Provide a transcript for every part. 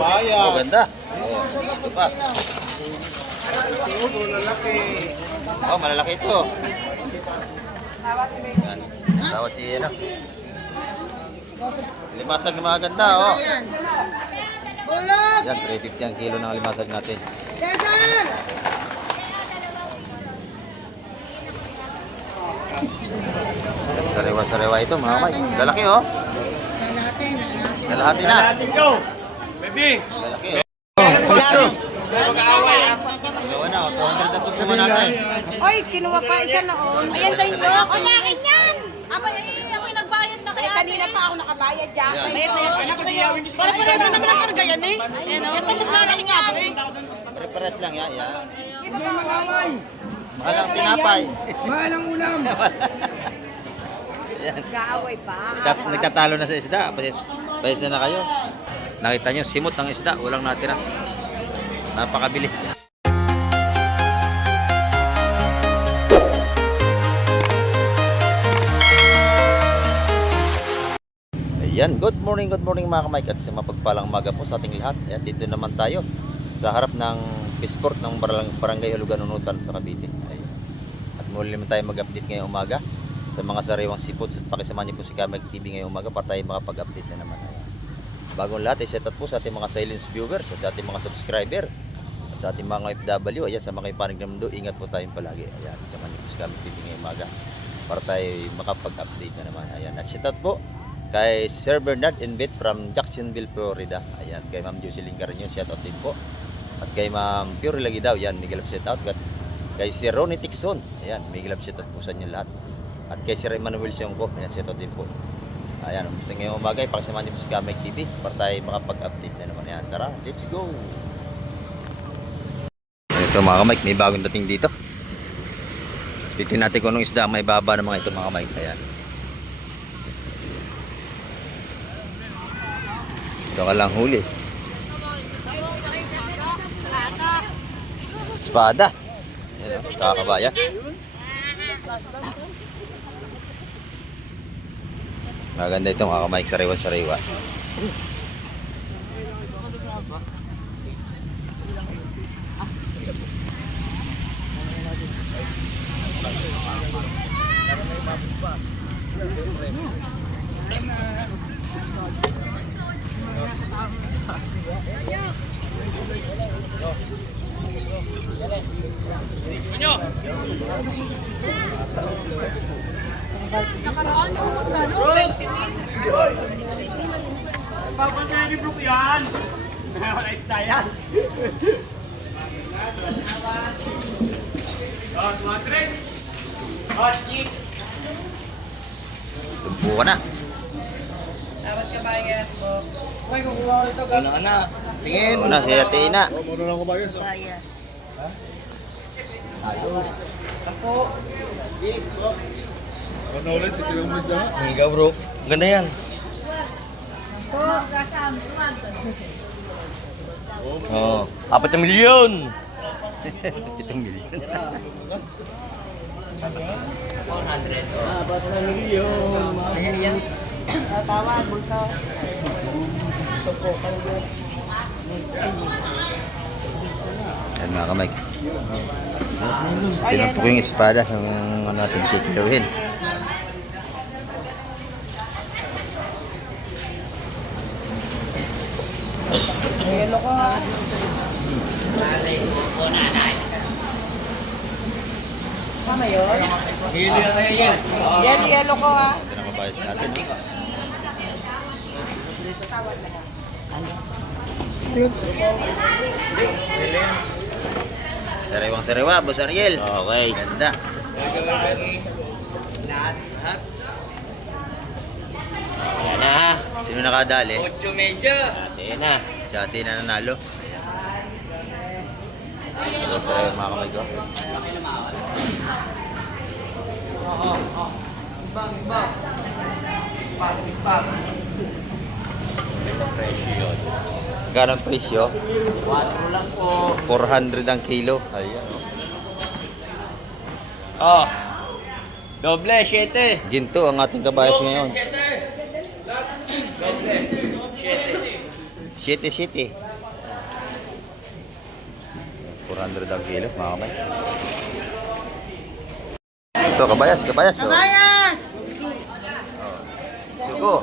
Oh, ganda. Oh, ito pa. Oh, malalaki ito. Yan. Tawad si ano. Limasag na mga ganda, oh. Yan, 350 ang kilo ng limasag natin. Sariwa-sariwa ito, mga kamay. Lalaki, oh. Lalaki na. Baby! Lalaki, oh. Gawa na, 200 ang naman natin. Oy, kinuha pa isa noon. Ayan tayo nyo. Ang laki niyan. Abay, ako'y nagbayad na kay ate. Kanina pa ako nakabayad dyan. Bayad na yan. Para pareho na naman ang karga yan eh. Yan tapos malaki nga po eh. Pare-pares lang, ya. Mahal ang tinapay. Mahal ang ulam! Gaaway pa. Nagtatalo na sa isda. Paisa na kayo. Nakita nyo, simot ng isda. Walang natira. Napakabili. Ayan, good morning mga kamay at sa mapagpalang umaga po sa ating lahat. Ayan, dito naman tayo sa harap ng Pisport ng Barangay Hulugan, Unutan sa Cavite. Ayan. At muli naman tayo mag-update ngayong umaga sa mga sariwang seafoods at pakisamahan niyo po si Kamag TV ngayong umaga para tayo makapag-update na naman. Ayan. Bagong lahat, shout out po sa ating mga silence viewers at sa ating mga subscriber at sa ating mga FW. Ayan, sa mga ipanig ng mundo, ingat po tayong palagi. Ayan, samahan niyo po si Kamag TV ngayong umaga para tayo makapag-update na naman. Ayan, at shout out po kay Sir Bernard Inbit from Jacksonville, Florida. Ayan, kay Ma'am Jocelyn Carino, shout out din po. At kay Ma'am Pure Lagidaw, yan, Miguel shout out. At kay Sir Ronnie Tixon, ayan, Miguel shout out po sa inyo lahat. At kay Sir Emmanuel Siongko, ayan, shout out din po. Ayan, sa ngayong umaga, pakisamahan niyo po si Kamay TV para tayo makapag-update na naman. Ayan, tara, let's go! Ito mga kamay, may bagong dating dito. Titin natin kung anong isda may baba ng mga ito mga kamay. Ayan. Ito ka lang huli. Espada. Ayan, tsaka kabayas. Maganda itong kakamay, sariwa-sariwa. Papunta ni Brook yan! Wala isda yan! Tumpo ka na. Dapat ka bayas mo. Ano? Tingin. Una, siya tina. Bayas. Ikaw bro. Ganda yan. Oh, 4 milyon. 7 milyon. 400. 400 milyon. Tawag, bulto. Yan mga kamay. Tinapok ko yung espada ng natin kikilawin. Yelo ko ha. Ano yun? Hilo na kayo yan. Yelo ko ha. Ito na kabayas natin. Sariwang-sariwa, Boss Ariel. Okay. Ganda. Ayan na. Sino nakadali? 8 medya. Ayan na. Si ate na nanalo. Sariwa mga kamay ko. Magkano ang presyo? 4 lang po. 400 ang kilo. Ayan. Oh. Doble, 7. Ginto ang ating kabayas ngayon. 7. Doble. 7. 7. 400 ang kilo, mga kamay. Ito, kabayas. Kabayas! Sugo.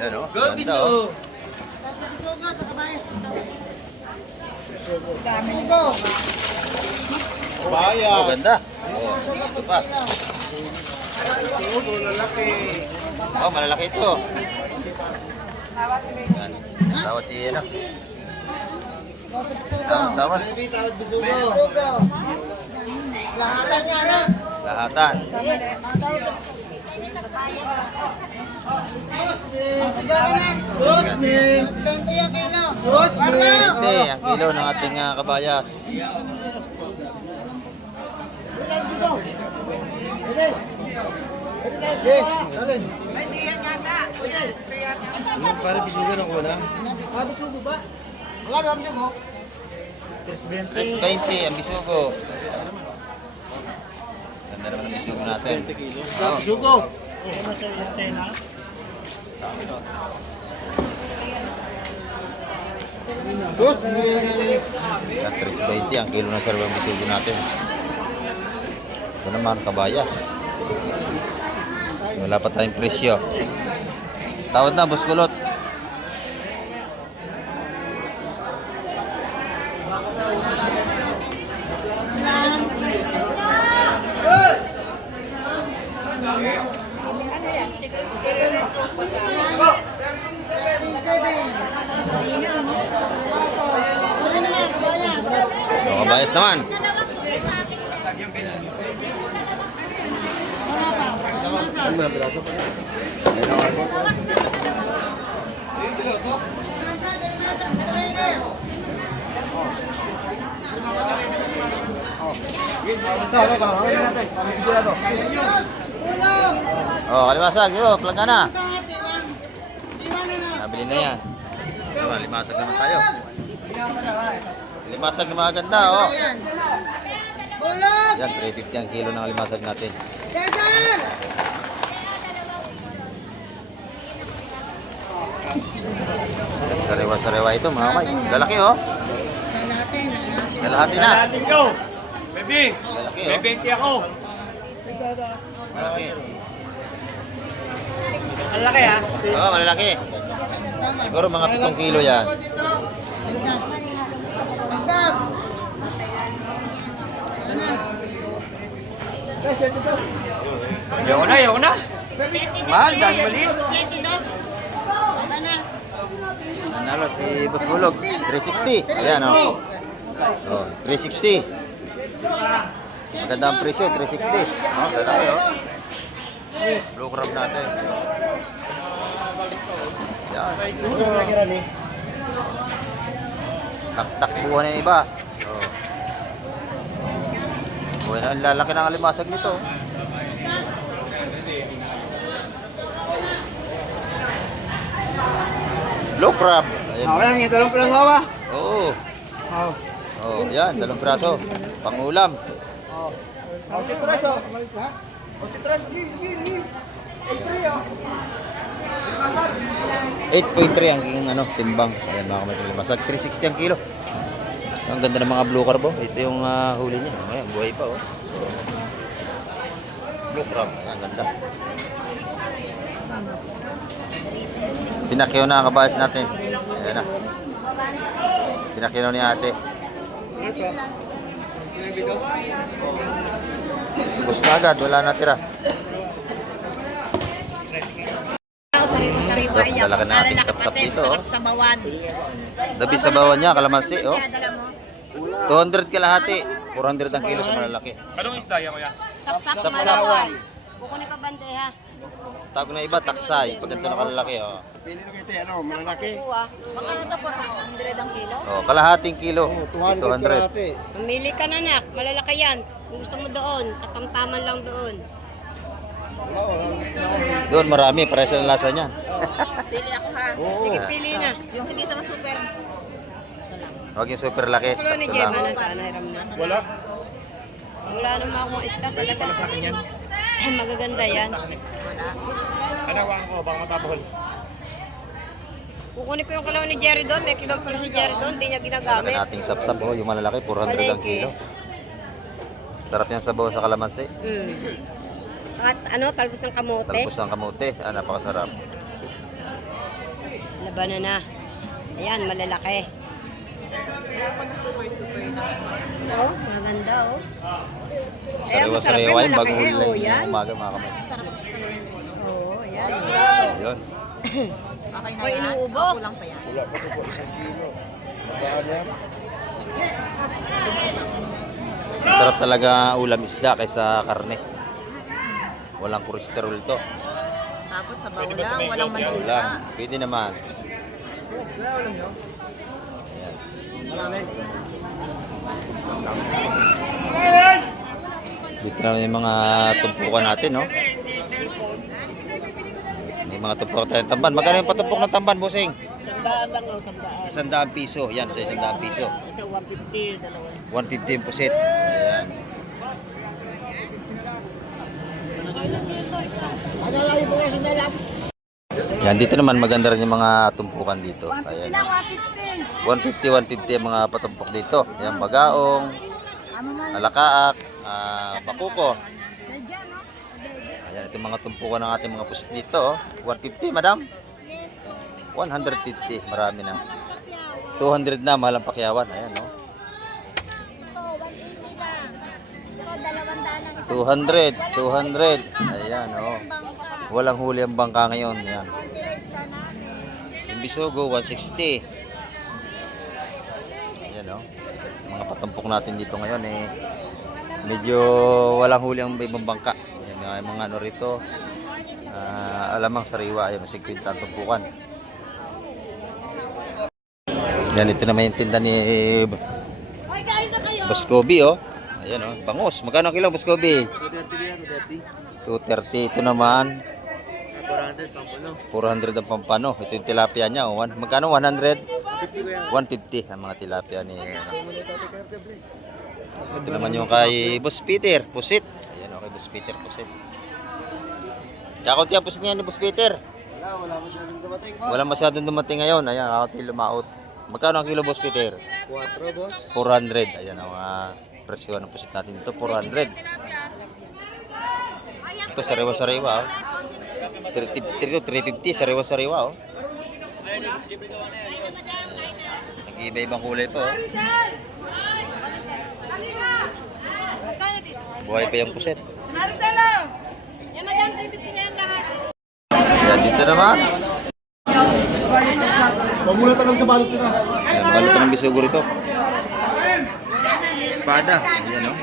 Ayan, oh. Go, Ganda, Bisu! oh. Sugo sa kabayas. Dami ko. Oh, ganda. Ito pa. Oh, malalaki ito. Yan. Tawad si ano. Tawad. Sugo. Lahatan nga na. Lahatan. Mas 20 yung kilo. 20 ang kilo ng ating kabayas. Para bisugan ako na. 320 ang bisugo. Ganda naman ang bisugo natin. Sugo. At 320 ang kilo ng sarwang bisugo natin. Ito naman kabayas. Wala pa tayong presyo. Tawad na, boss kulot. So, kabayas naman. Oh, kalimasag. Yo, plug na. Nabili na yan. Diba, limasag naman tayo. Limasag na mga ganda, oh. Bulog! Yan, 350 ang kilo ng limasag natin. Cesar! Sariwa-sariwa ito, mga kamay. Lalaki, oh. Lalaki na. Natin go. Baby. Lalaki, May oh. 20 ako. Lalaki. Ang laki ha. Oo, malalaki. Siguro mga 7 kilo yan. Ayoko na. Mahal, dahil maliit. Nanalo si Boss Bulog. 360. Ayan, oh. Oh, 360. Maganda ang presyo, 360. Oh, lalaki, oh. Blue crab natin. Yan. Takbuhan na yung iba. Oh. Buhay na, ang lalaki ng alimasag nito. Blue crab. Ayan. Wala nga, talong pala mawa. Oo. Oh, yan, 2 braso. Pangulam. Ang titraso. Ang titraso. 8.3 ang ano, timbang. Ayan mga kamay, masag 360 ang kilo. Ang ganda ng mga blue crab, oh. Ito yung huli niya. Ayan, buhay pa, oh. Blue crab, ang ganda. Pinakyaw na ang kabayas natin. Ayan na. Pinakyaw ni ate. Bus na agad, wala na tira. Sariwa-sariwa yan. Lalaki na ating sapsap dito, oh. Sa bawan. Dabi sa bawan niya, kalamansi, oh. Kaya dala mo. 200 kalahati. 400 ang kilo sa malalaki. Anong isda yan, kuya? Sapsap Sapsap. malawan. Kukunin pa bande ha. Tago na iba, taksay. Pag ito na kalalaki, oh. Pili na kita, ano, malalaki. Magkano to po? 100 ang kilo? Oh, kalahating kilo. 200. Mamili ka na nak. Malalaki yan. Kung gusto mo doon, tapang-taman lang doon. Doon marami, parehas ang lasa niyan. Pili ako ha. Sige, pili na. Yung hindi ito super. Huwag yung super laki. Kulo ni Sakto Gemma lang. na sana hiram na. Wala. Wala naman akong isda talaga. Sa akin yan. Magaganda yan. Anawan ko, baka matapol. Kukunin ko yung kalaw ni Jerry doon. May kilo pala si Jerry doon. Hindi niya Laki ginagamit. nating sapsap, oh. Yung malalaki, 400 ang kilo. Sarap yan sabaw sa kalamansi. At talbos ng kamote. Talbos ng kamote. Napakasarap. Labanan na. Ayan, malalaki. Oh, maganda oh. Sariwa-sariwa yung bagong huli oh, lang yan. yung umaga mga kamay. Oo, yan. Yun. Hoy, inuubo. Wala pa po 1 kilo. Magkano yan? Masarap talaga ulam isda kaysa karne. Walang kolesterol to. Tapos sabaw lang, walang Wala. Pwede naman. Dito na yung mga tumpukan natin, no? May mga tumpukan tayong tamban. Magkano yung patumpok ng tamban, bossing? 100 piso. Yan, sa 100 piso. 150 yung pusit. Ayan. Yan, dito naman maganda rin yung mga tumpukan dito. Ayan. 150 yung mga patumpok dito. Yan, bagaong, alakaak, bakuko. Ayan, ito yung mga tumpukan ng ating mga pusit dito. 150, madam? 150, marami na. 200 na, mahal ang pakyawan. Ayan, no? 200. Ayan, oh. Walang huli ang bangka ngayon. Ayan. Yung bisugo, 160. Ayan, oh. Mga patumpok natin dito ngayon, medyo walang huli ang ibang bangka. Ayan, mga ano rito. Alamang sariwa. Ayan, 50 ang tumpukan. Yan, ito naman yung tinda ni Boss Kobe, oh. Ayan, oh. Bangus. Magkano ang kilo, Boss Kobe? 230. Ito naman 400 ang pampano. Ito yung tilapia niya, oh. Magkano? 100? 150 ang mga tilapia ni Ito naman yung kay Boss Peter, pusit. Ayan, okay, Boss Peter, pusit. Kakunti ang pusit niya ni Boss Peter. Wala masyadong dumating. Wala masyadong dumating ngayon. Ayan, kakunti lumaot. Magkano ang kilo, Boss Peter? 4, boss. 400. Ayan ang mga presyo ng pusit natin dito. 400. Ito, sariwa-sariwa, oh. 350, sariwa-sariwa, oh. Nag-iiba-ibang kulay po, oh. Buhay pa yung puset. Yan, madam, 350 na yan lahat. Ayan, dito naman. Huwag muna tagal sa balot na. Ayan, balot ng bisugo rito. Espada. Ayan, oh.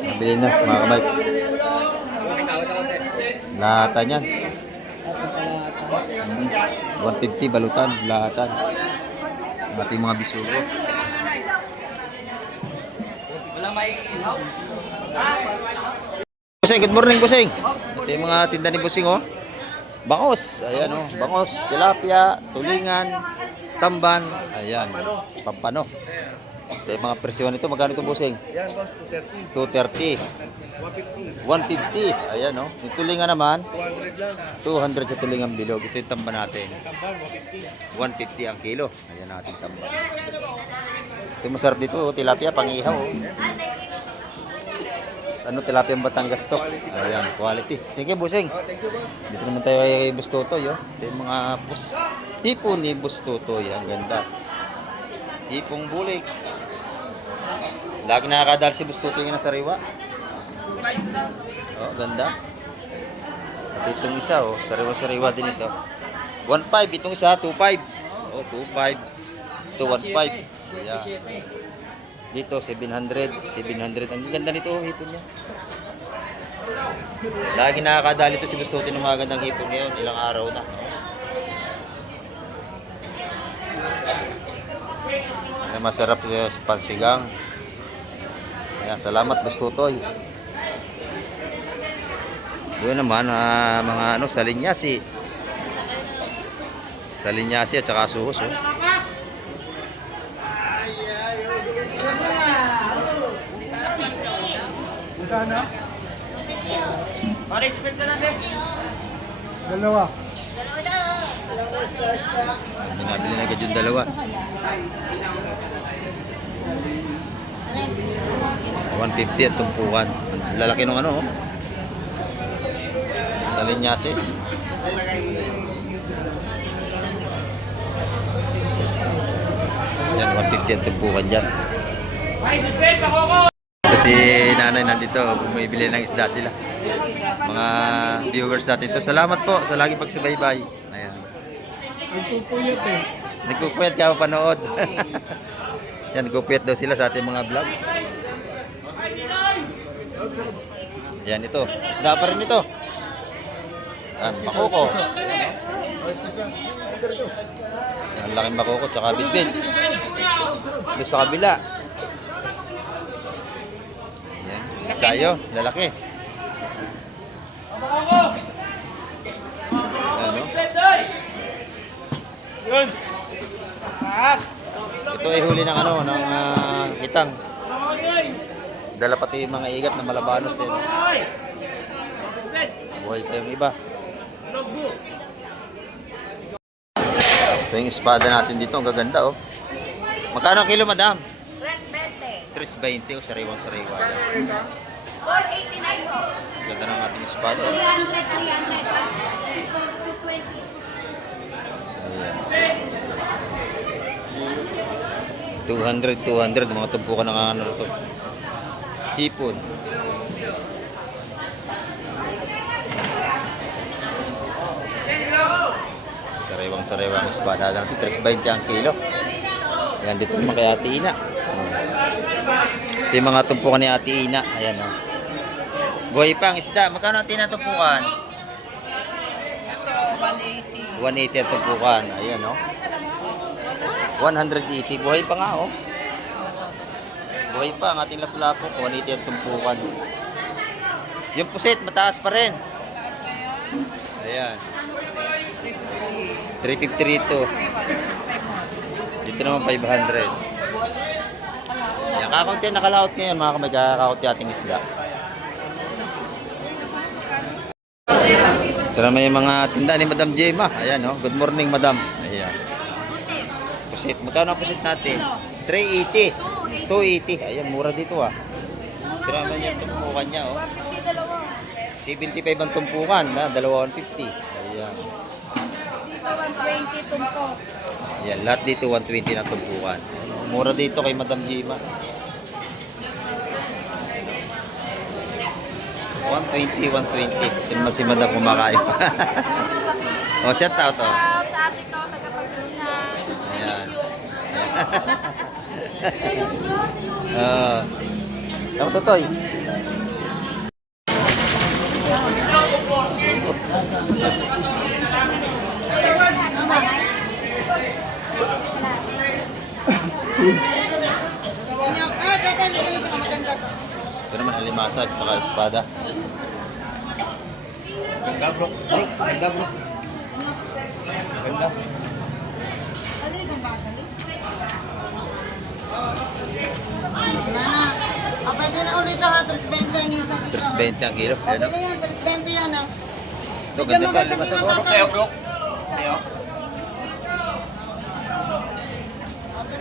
Nabili na, mga kamay. Lahatan yan. 150 balutan, lahatan. Ang ating mga bisugo. Busing, good morning, Busing. Ito yung mga tinda ni Busing, oh. Bangos, ayan, oh. Bangos, tilapia, tulingan, tamban, ayan, pampano. Ito yung mga presyon nito. Magkano ito, Busing? Yan, boss. 230. 230. 150. 150, ayan, oh. Yung tulingan naman, 200 lang. 200 sa tulingan bilog. Ito yung tamban natin. Tamban, 150. 150 ang kilo. Ayan natin tamban. Ito yung masarap dito, oh. Tilapia, pang-ihaw, oh. Ano, tilapia ang Batangas to. Ayan, quality. Thank you, Busing. Thank you, boss. Dito naman tayo kay Boss Tutoy, oh. Ito yung mga tipo ni Boss Tutoy. Ang ganda. Tipong bulik. Lagi nakakadal si Boss Tutoy na sariwa. Oh, ganda. At itong isa, oh. Sariwa-sariwa din ito. 1.5. Itong isa, 2.5. Oh, 2.5. Ito, 1.5. Ayan. Dito, 700. 700. Ang ganda nito, oh, hipon niya. Lagi nakakadali ito si Boss Tutoy ng mga gandang hipon ngayon. Ilang araw na. Ayan, masarap yung pansigang. Ayan, salamat Boss Tutoy. Doon naman, mga ano, salinyasi. Salinyasi at saka suhos, oh. Pare, tipid ka natin. Dalawa. Binabili na agad yung dalawa. 150 at tumpukan. Ang lalaki nung ano, oh. Sa linyase. Yan, 150 at tumpukan dyan. Ay, tipid, ako. Kasi nanay nandito, bumibili ng isda sila. Mga viewers natin to. Salamat po sa laging pagsubaybay. Ayan. Nagpupuyot eh. Nagpupuyat ka pa panood. Yan, nagpupuyat daw sila sa ating mga vlog. Yan, ito. Isda pa rin ito. Yan, makoko. Ang laking makoko, tsaka bitbit. Ito sa kabila. Yan, tayo, lalaki. Ano? Yun. Ito ay huli ng ano, ng itang. Dala pati yung mga igat na malabanos eh. Buhay pa yung iba. Ito yung espada natin dito, ang gaganda oh. Magkano ang kilo, madam? 320. 320 o sariwang-sariwa yan. 489 po. Ganda ng ating espada oh. 200, mga tumpukan ng ano to. Hipon. Sariwang-sariwang espada natin, 320 ang kilo. Yan, dito naman kay Ate Ina. Ito yung mga tumpukan ni Ate Ina. Ayan o. Buhay pa ang isda. Magkano Ate Ina tumpukan? 180 ang tumpukan. Ayan o. 180. Buhay pa nga o. Buhay pa ang ating lapu-lapu. 180 ang tumpukan. Yung pusit, mataas pa rin. Ayan. 350 rito. Dito naman 500. Ayan, kakaunti ang nakalaot ngayon mga kamay. Kakaunti ating isda. Ito naman yung mga tinda ni Madam Gemma. Ayan o. Good morning, Madam. Ayan. Pusit. Magkano ang pusit natin? 380. 280. Ayan, mura dito ah. Ito naman yung tumpukan niya oh. 75 ang tumpukan. 250. Ayan. 120 tumpo. Ayan, lahat dito 120 na tumpukan. Ayan, mura dito kay Madam Gemma. 120. Ito naman si Madam kumakain pa. Oh, shout out oh. Sa atin ko, tagapagkasinan. Ayan. Ako totoy. Ito naman alimasa at saka espada. Ganda bro. Ganda bro. Ganda. Pwede na ulit ha, 320 ang isang kilo. 320 ang kilo. Ayan, Pwede oh. na yan, 320 yan ha. Ito, ganda pa. Alimasa bro. Kaya bro. Kaya.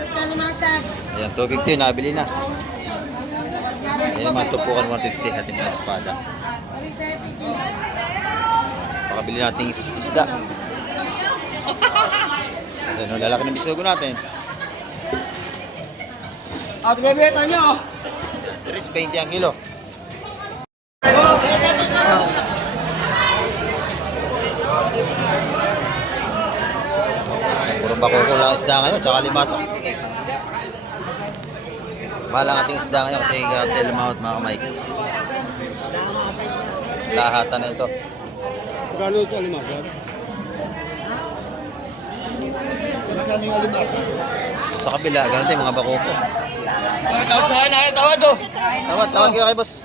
Kalimasag. Ayan, 250 nabili na. Ayan, mga tupukan 150 ating mga espada. Pakabili nating isda. Ayan, oh, lalaki ng bisugo natin. Ate Bebe, ito nyo. 320 ang kilo. Puro bakoko lang isda ngayon, tsaka limasa. Mahal ang ating isda ngayon kasi hotel mahot mga kamay. Lahatan na ito. Gano'n sa alimasag? Magkano yung alimasag? Sa kabila, ganun tayo mga bakoko. Tawad sa akin, tawad to. Tawad kayo kay boss.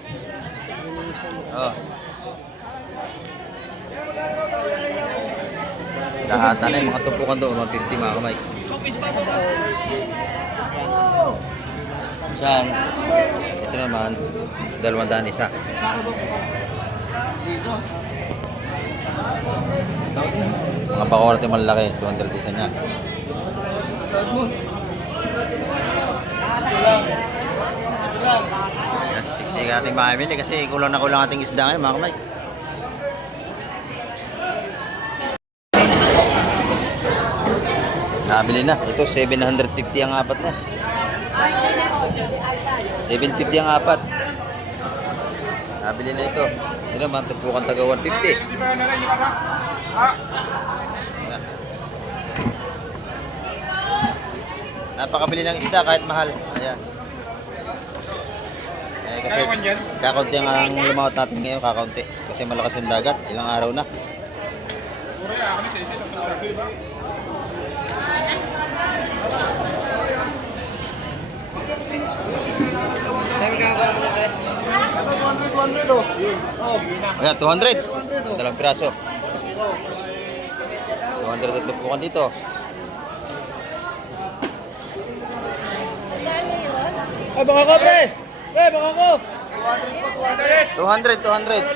Oh. Lahatan na yung mga tupukan doon, 150 mga kamay. Saan? Ito naman, 200 isa. Mga bako natin malaki, 200 isa niyan. Yan, siksik ating mamili kasi kulang na kulang ating isda ngayon mga kamay. Nabili na. Ito 750 ang apat na. 750 ang apat. Nabili na ito. Ito naman, tupukan taga 150. Napakabili ng isda kahit mahal. Ayan. Kasi kakaunti ang lumawat natin ngayon, kakaunti. Kasi malakas yung dagat. Ilang araw na. Ayan, 200. Dalawang piraso. 200 at tupukan dito. Ay, baka ko, pre! Baka ko! 200, 200.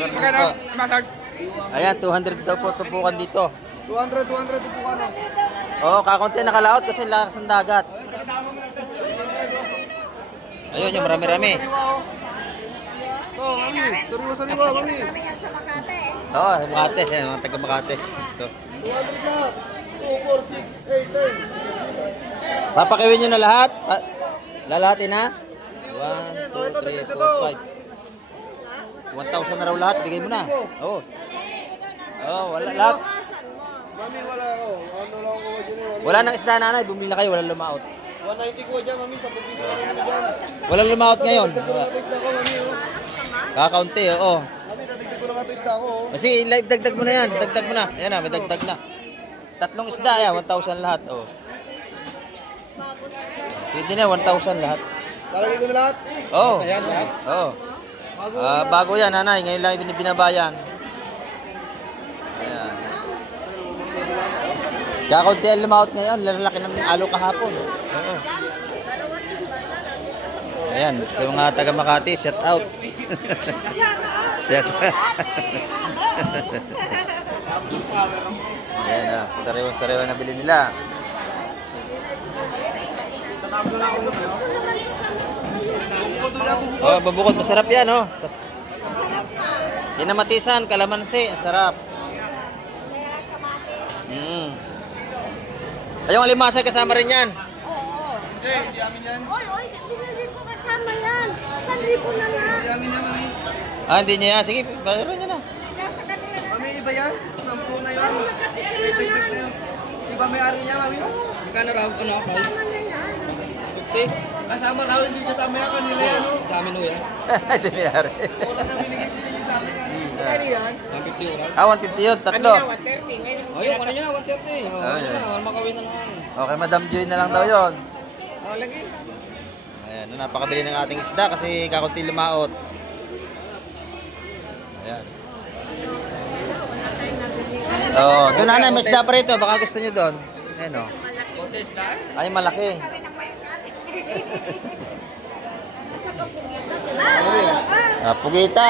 Magkano? Masag. Ayan, 200 daw po tupukan dito. 200 po ano? Oo, kakunti nakalaot kasi lakas ng dagat. Ayun, yung marami-rami. Oh, mami. Sariwa, mami. Oo, Makate. Yan, mga taga Makate. Ito. 200 lahat. 2, 4, 6, 8, 9. Papakiwin nyo na lahat. Lalahatin na. 1, 2, 3, 4, 5. 1,000 na raw lahat. Bigay mo na. Oo. Oo, wala lahat. Mami, wala ako. Ano lang ako dyan. Wala nang isda nanay. Bumili na kayo. Walang lumaot. 190 ko dyan, mami. Sa pag-isa ko dyan. Walang lumaot ngayon. Dagdag ko na ito isda ko, mami. Kakaunti, oo. Mami, dagdag ko na ito isda ko. Kasi live dagdag mo na yan. Dagdag mo na. Ayan na, may dagdag na. 3 isda yan. 1,000 lahat. Oo. Pwede na, 1,000 lahat. Lalagay ko na lahat. Oo. Oo. Bago yan, nanay. Ngayon lang binabayan. Ayan. Kakaunti ang lumaot ngayon. Lalaki ng alo kahapon. Oo. Ayan. Sa mga taga Makati, shout out. Shout out. Ayan na. Sariwa-sariwa na bili nila. Oh, babukod. Masarap yan, oh. Masarap pa. Tinamatisan, kalamansi. Ang sarap. Kaya kamatis. Ay, yung alimasay kasama rin yan. Oo. Oy, hindi ko kasama yan. 1,000 na nga. Hindi niya yan. Sige, bayaran niya na. Nasa kanila na. Mami, iba yan? 10 na yun. May dagdag na yun. Iba may ari niya, mami. Magkano raw? Ano ako? Kasama na yan. 50? Kasama raw, hindi kasama yan kanila yan. Sa amin ho yan. Ito niyari. Wala na binigay ko sa inyo sa amin yan. 150 yun. 150 yun. Tatlo. Oh, yung ano niya, 130. Oh, Oh, yeah. wala makawin na lang. Okay, Madam Joy na lang daw yun. Oh, lagi. Ayan, napakabili ng ating isda kasi kakunti lumaot. Ayan. Oo, doon nanay, may isda pa rito. Baka gusto nyo doon. Ayan o. Ay, malaki. Pugita.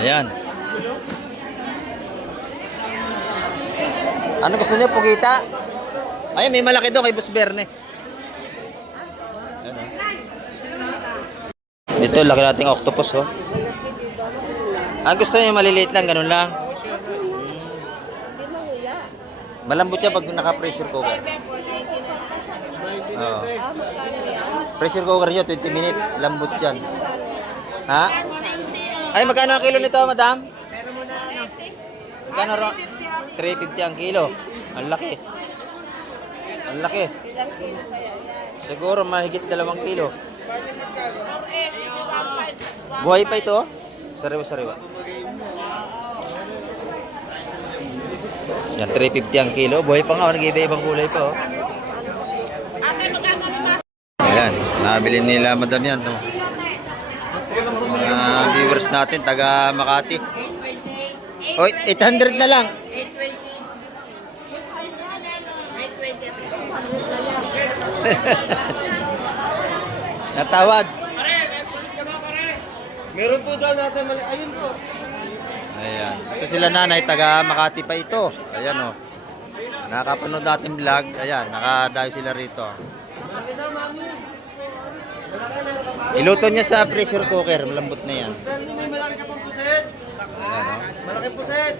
Ayan. Ano gusto niyo, pugita? Ay, may malaki doon kay Boss Berne. Ayan, oh. Ito, laki nating octopus, oh. Gusto niyo maliliit lang, ganun lang. Malambot yan pag naka-pressure cooker. Oo. Pressure cooker yun, 20 minutes. Lambot yan. Ha? Ay, magkano ang kilo nito, madam? Magkano ro? 350 ang kilo. Ang laki. Ang laki. Siguro mahigit 2 kilo. Buhay pa ito, oh. Sariwa-sariwa. Yan, 350 ang kilo. Buhay pa nga, nag-iba-ibang kulay pa, oh. Ayan, nabili nila madam yan. Oh. Mga viewers natin, taga Makati. Oh, 800 na lang. Natawad. Meron po daw natin mali. Ayun po. Ayan. Ito sila nanay, taga Makati pa ito. Ayan o. Nakapanood natin vlog. Ayan, nakadayo sila rito. Iluto niya sa pressure cooker. Malambot na yan. Stanley, may malaki ka pong puset. Malaki puset.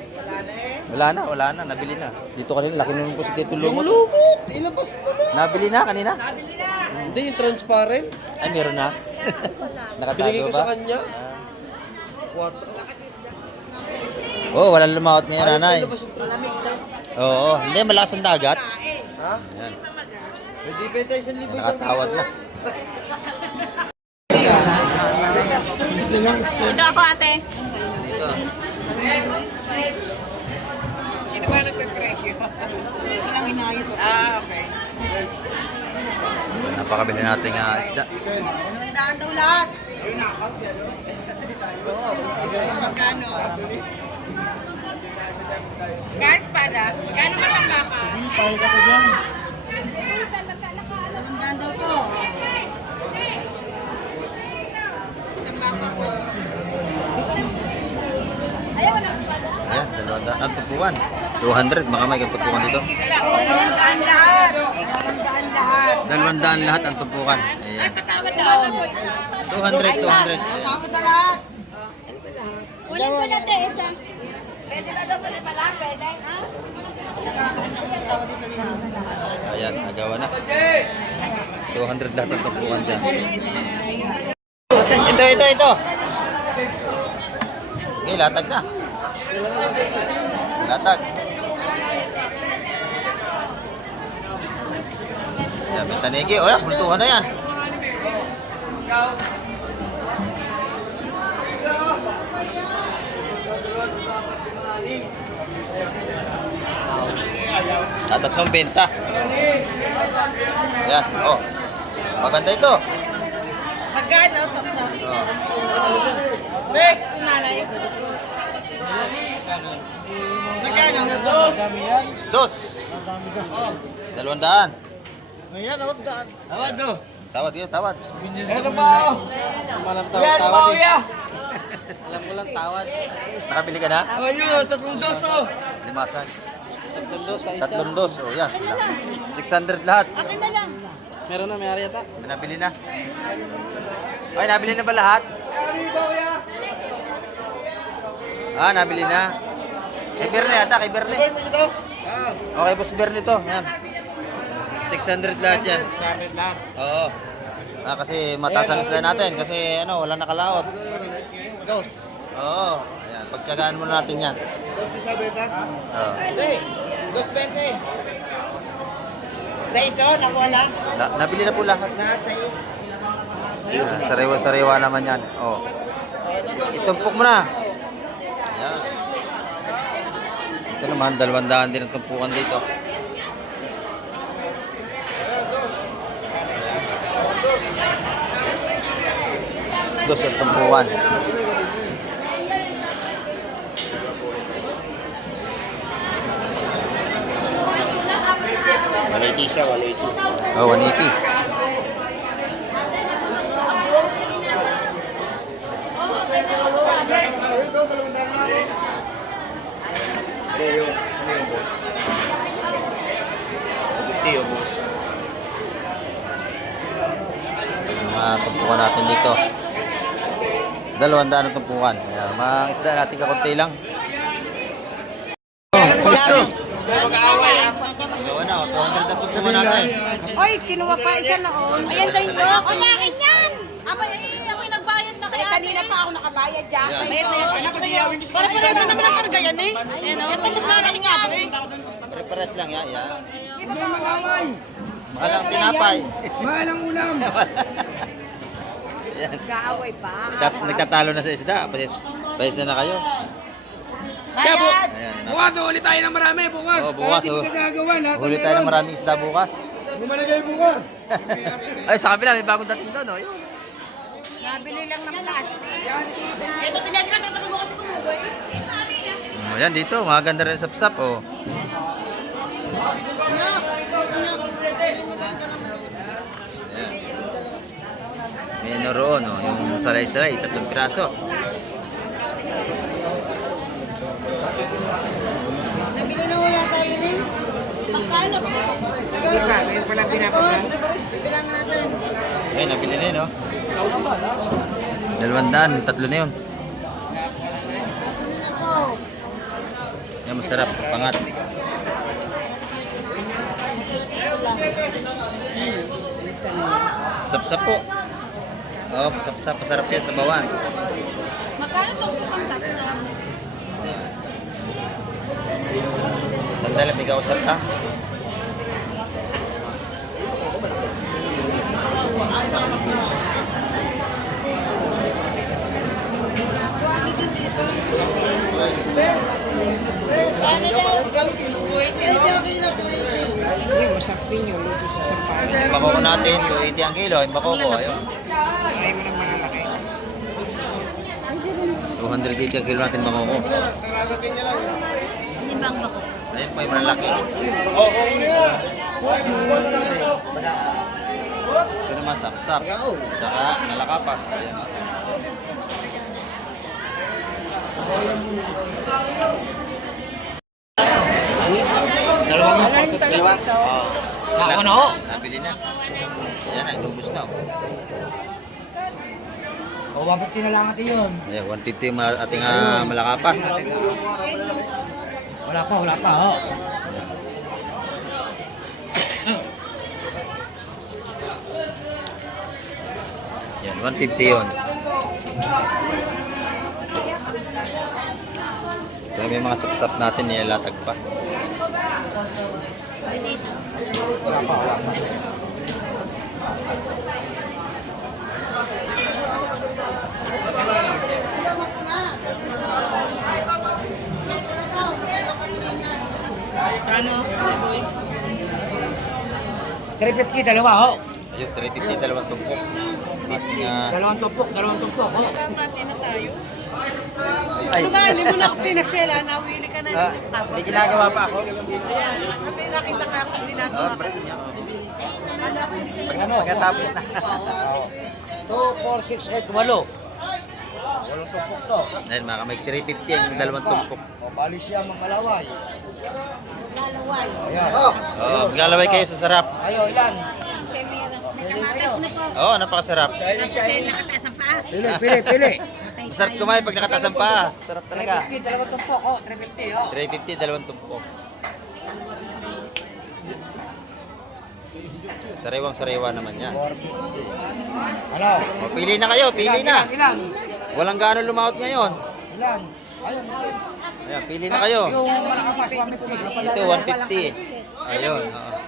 Wala na. Nabili na. Dito kanina, laki naman po si Tito Lumot. Lumot. Ilabas mo na. Nabili na kanina? Hindi, yung transparent. Ay, meron na. Nakatago Binigay ko ba? sa kanya. 4. Oo, walang lumakot niya nanay. Ilabas yung transparent. Oo, hindi, malakas ang dagat. Ha? Ayan, May debenta yung 1,000 isang nakatawad na. Ito ako ate. Dito. Sino ba nagpe-pressure? Ito lang inayos ko. Okay. Napakabili natin isda. 100 daw lahat. Magkano? Guys, pada. Magkano matamba ka? 100 daw po. Tambaka po. Ayan, 200. Ang tupuan. 200, baka may tupuan dito. 200 lahat. 200 lahat. 200 lahat ang tupukan. Ayan. 200. Tawad na lahat. Kunin ko na ito isa. Pwede ba daw pala? Pwede? Ha? Ayan, nagawa na. 200 lahat ang tupukan dyan. Ito. Okay, latag na. Latag. Yan, may tanigi. Wala, pultuhan na yan. Tatlong benta. Yan, oh. Maganda ito. Magkano? Samsa. Oh. Bes, nanay. Magkano? Dos. 200. Ayan, ako daan. Tawad do. Tawad kayo, tawad. Ano ba? Walang tawad eh. Alam ko lang tawad. Nakabili ka na? Ayun, 3 doso. Limasan. 3 doso. 3 dos. Oh, yan. 600 lahat. Akin na lang. Meron na, may ari yata. Nabili na. Ay, nabili na ba lahat? Ah, nabili na. Kay Berne yata, kay Berne. Okay, boss Berne to. Yan. 600 lahat yan. 600 lahat. Oo. Ah, kasi mataas ang isda natin. Kasi ano, wala nakalaot. Dos. Oo. Ayan, pagtsagaan muna natin yan. Dos isa beta? Oo. Hindi. 220. Sa iso, nakuha lang. Nabili na po lahat. Lahat sa is. Ayan, sariwa-sariwa naman yan. Oh. Itumpok mo na. Ayan. Ito naman, 200 din ang tumpukan dito. Dos ang tumpukan. Siya, 180. Oh, 180. Tiyo, boss. Mga tumpukan natin dito. 200 ang tumpukan. Ayan, mga isda natin kakunti lang. Gawa na, 200 ang tumpukan natin. Oy, kinuha pa isa na on. Ayan tayo nyo. Ang laki yan. Ako'y nagbayad na kaya. Kanina pa ako nakabayad dyan. Bayad na yan. Anak ko diyawin. Para-pareho na naman ang karga yan eh. Ito mas malaki nga ito eh. Prepares lang yan. Yan. Mahal ang tinapay. Mahal ang ulam. Yan. Kaaway pa. Nagkatalo na sa isda. Paisa na kayo. Bayad. Ayan. Bukas, huli tayo ng marami bukas. Oh, bukas. Hindi mo nagagawa. Lahat Huli tayo ng maraming isda bukas. Gumalagay bukas. Ay, sa kabila, may bagong dating doon. Oh. Yun. Nabili lang ng plastic. Ito pinagkat ang tagal mo kasi kumuha eh. Oh, yan dito, maganda rin sap-sap. Oh. Ayan na roon, oh, yung salay-salay, 3 piraso. Nabili na wala tayo din. Magkano? Ngayon pa lang pinapagal. Bilang natin. Ayun, nabili na yun, oh. 200, 3 na yun. Yan, masarap, pangat. Sapsap po. Oh, sapsap, masarap yan sa bawan. Magkano itong pang sapsap? Sandali, may kausap ka. Ano daw? Ito kilo 20. Hindi, masakpin yun. Luto sa sampahan. Yung makoko natin, 280 ang kilo. Yung makoko, ayun. Ay mo ng malalaki. 280 ang kilo natin makoko. Limang bako. Ayun pa yung malalaki. Ito naman sapsap. Tsaka nalakapas. Ayan. Dalawa. Ako na ho. Nabili na. Ayan na, inubos na. O, 150 na lang natin yun. Ayan, 150 yung ating malakapas. Wala pa ho. Yan, 150 yun. Ito na yung mga sapsap natin, nilalatag pa. Ano? 350, dalawa ho. Ayun, 350, dalawang tumpok. Ating, Dalawang tumpok ho. Kamati na tayo. Ano ba? Hindi mo na ako pinasela. Nawili ka na. may ginagawa pa ako. Ayan. May nakita ka ako ginagawa ka. Pagkatapos na. 2, 4, 6, 8, 8. Walong tumpok to. Ayun, mga kamay, 350 ang dalawang tumpok. O, bali siya makalaway. Ayan. Oh, maglalaway kayo sa sarap. Ayo, ilan? Oo, napakasarap. Pili. Masarap kumain pag nakataas ang paa. Sarap talaga. 350, dalawang tumpok ho. 350 ho. 350, dalawang tumpok. Sariwang-sariwa naman yan. 450. Ano? O, pili na kayo, pili na. Ilan? Walang gaano lumahot ngayon. Ilan? Ayun. Ayan, pili na kayo. Yung malakapas, 150. Ito, 150. Ayun. Oo.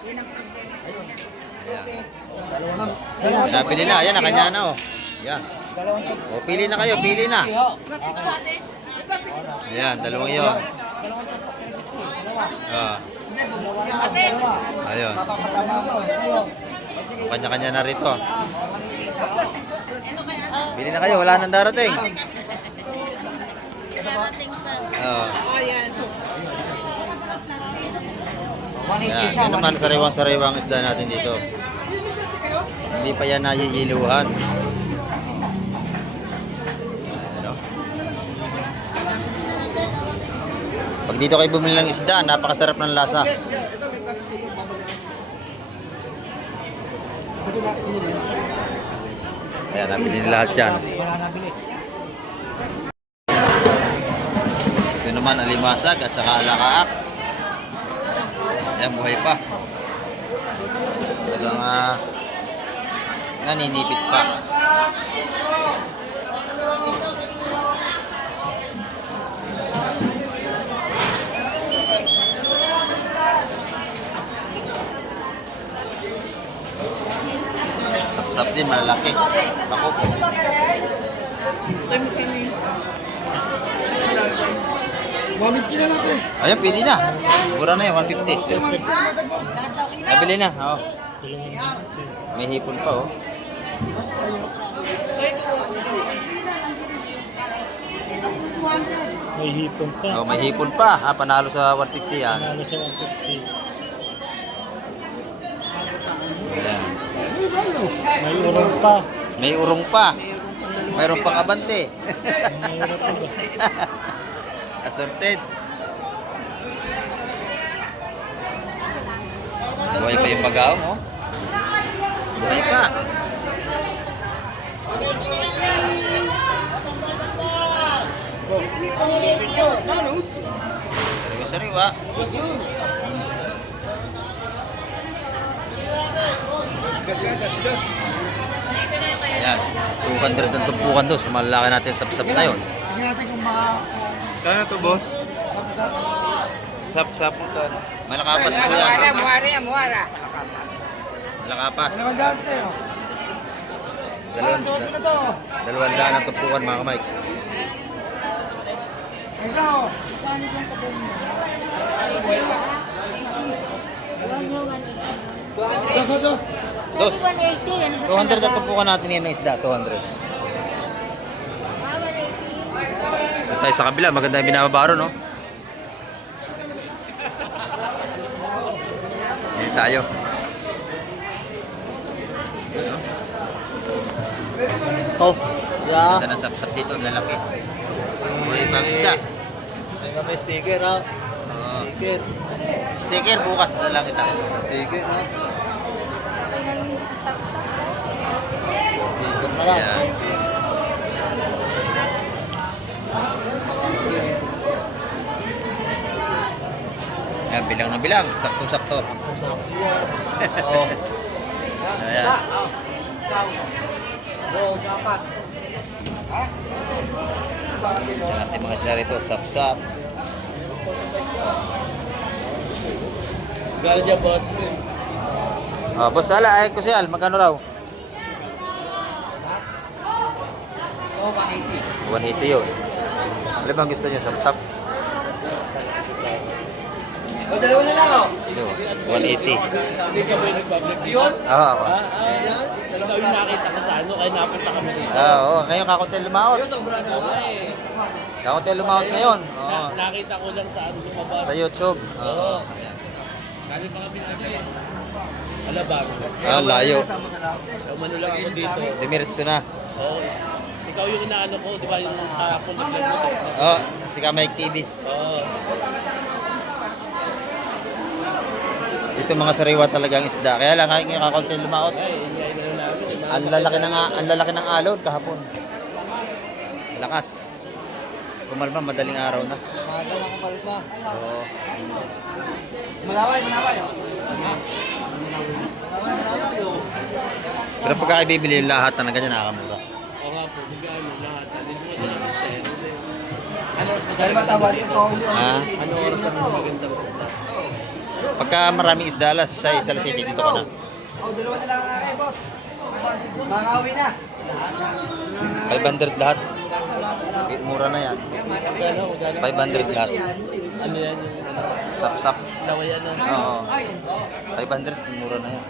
Nabili na. Ayan, nakanya na. Oh. Ayan. Dalawang tumpok. O, pili na kayo, pili na. Ho. Ayan, dalawang yun. Ah. Ayun. Papapatama mo. Ayun. Kanya-kanya na rito. Pili na kayo, wala nang darating. Darating pa. Oo. Ayan. 180 Ayan, siya. yun naman sariwang-sariwang isda natin dito. Hindi pa yan nayiyiluhan. Ano? Pag dito kayo bumili ng isda, napakasarap ng lasa. Ayan, nabili na lahat yan. Wala nabili. Ito naman, alimasag at saka alakaak. Ayan, buhay pa. Talagang naninipit pa. Sapsap din, malalaki. Bako po. Ayan, pili na. Mura na yun, 150. Nabili na, oo. May hipon pa, oh. May hipon pa. Oh, may hipon pa. Panalo sa 150 yan. Ano sa 150? Ayan. May urong pa. May urong pa. Mayroon pang abante. Assorted. Buhay pa yung magaong, oh. Buhay pa. Sariwa-sariwa. Ayan. 200 ang tumpukan doon. Sumalaki natin sap-sap na yun. Tingnan natin kung kaya to, boss? Sap-sap mo to. Malakapas po yan. Muara. Malakapas. Dante, oh. Dalawang daan ang tumpukan, mga kamay. Ikaw. Dos. Dos. 200 ang tumpukan natin yan ng isda. 200. Doon tayo sa kabila. Maganda yung binababaro, no? Hindi tayo. Oh. Yeah. Ganda ng sapsap dito. Ang lalaki. Buhay pa ang isda. May sticker, ha? Oo. Sticker. Sticker bukas na lang kita. Sticker, ha? Sticker na lang. Yeah. Sticker. Ayan, bilang na bilang. Sakto-sakto. Oh. Ayan. Oh, sapat. Ayan natin mga isda rito. Sap-sap. Gano'n dyan, boss? Oh, boss, ala. Ay, kusyal. Magkano raw? Oh, 180. 180 yun. Alam bang gusto nyo? Sap-sap. O, dalawa na lang, oh. Ito, 180. Yun? Oo, ako. Ayan. Ikaw yung nakita ko sa ano, kaya napunta kami dito. Oo, ngayon kakunti lumaot. Kakunti lumaot ngayon. Oo. Nakita ko lang sa ano lumabas. Sa YouTube. Oo. Kali pa kami ano eh. Alabang. Ah, layo. Sama sa lahat, eh. Umano lang ako dito. Dimiritso na. Oo. Ikaw yung inaano ko, di ba yung kahapon na vlog mo? Oo, si Kamayk TV. Oo. Ito mga sariwa talagang isda. Kaya lang ngayon kakunti lumaot. Ay, ingay na namin. Ang lalaki ng alon kahapon. Lakas. Kumalma madaling araw na. Maga na kumalma. Oo. Malaway, oh. Pero pagka ibibili yung lahat na ganyan nakakamura. Oo nga po, bigyan mo lahat. Ano oras mo Dahil matawad ito. Ha? Ano oras ang maganda mo? Pagka maraming isda alas sa Isla City dito ka na. Oh, dalawa na lang ang akin, boss. Makawi na. 500 lahat. Mura na yan. Magkano? 500 lahat. Ano yan? Sap-sap. Lawa yan na. Oo. 500 mura na yan.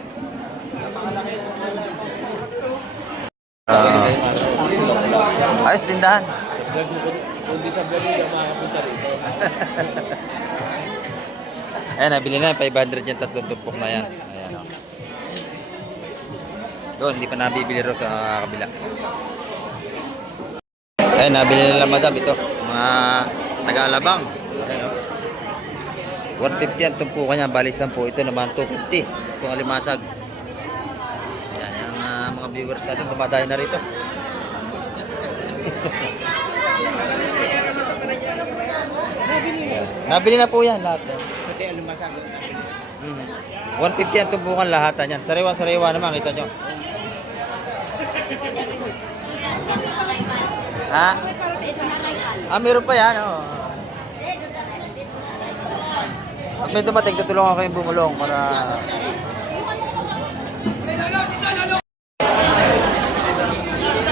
Ayos tindahan. Vlog mo, kung di sa vlog mo, hindi makakapunta rito. Ayan, nabili na yan. 500 yan. Tatlong tumpok na yan. Ayan. Oh. Doon, hindi pa nabibili ro sa kabila. Ayan, nabili nila madam ito. Mga taga-alabang. Ayan, oh. 150 ang tumpukan niya. Bali 10. Ito naman 250. Itong alimasag. Ayan, yung mga viewers natin dumadayo na rito. Nabili na po yan lahat. Pati alimasag. 150 ang tumpukan lahat yan. Sariwa-sariwa naman, kita nyo. Ha? Ah, meron pa yan. Oh. Pag may dumating, tutulungan ko yung bumulong para...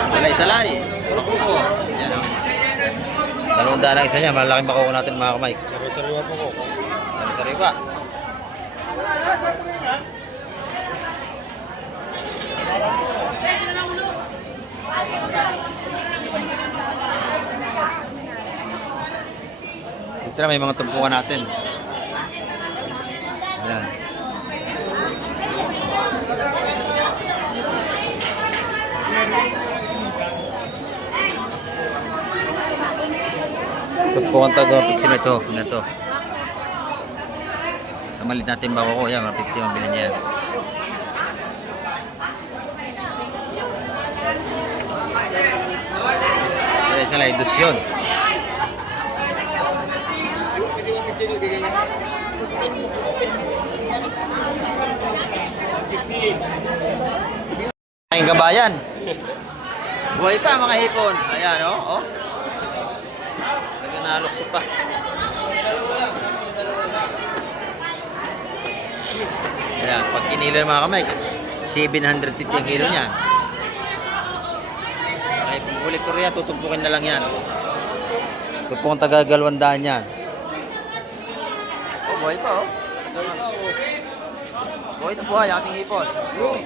Salay-salay. Kuko. Yan o. 200 ang isa niya. Malaking makuko natin mga kamay. Sariwa po ko. Sariwa. Ito na may mga tumpukan natin. Ayan. Tupukan taga 50 na ito. Ganito. Sa malit natin bako ko. Yan, 50 mabili niya yan. Isa lang, idus yun. Ang kabayan. Buhay pa mga hipon. Ayan, oh. Nalukso pa. Ayan, pag kinilo mga kamay, 750 ang kilo niyan. Okay, pag huli ko rin yan, tutumpukin na lang yan. Tumpukang taga 200 yan. Oh, buhay pa, oh. Buhay na buhay, ating hipon. Oh.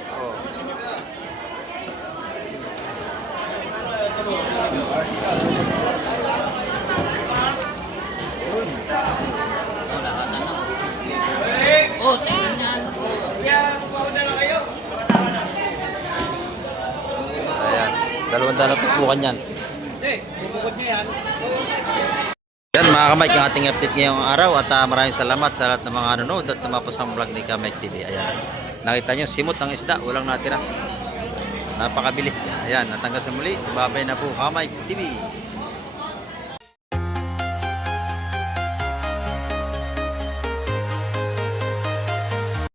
Ayan, 200 na tupukan yan. Yan mga kamay, yung ating update ngayong araw at maraming salamat sa lahat ng mga nanonood at tumapos ang vlog ni Kamike TV. Ayan, nakita nyo, simot ang isda, walang natira. Napakabili. Ayan, natanggas na muli. Babay na po Kamike TV.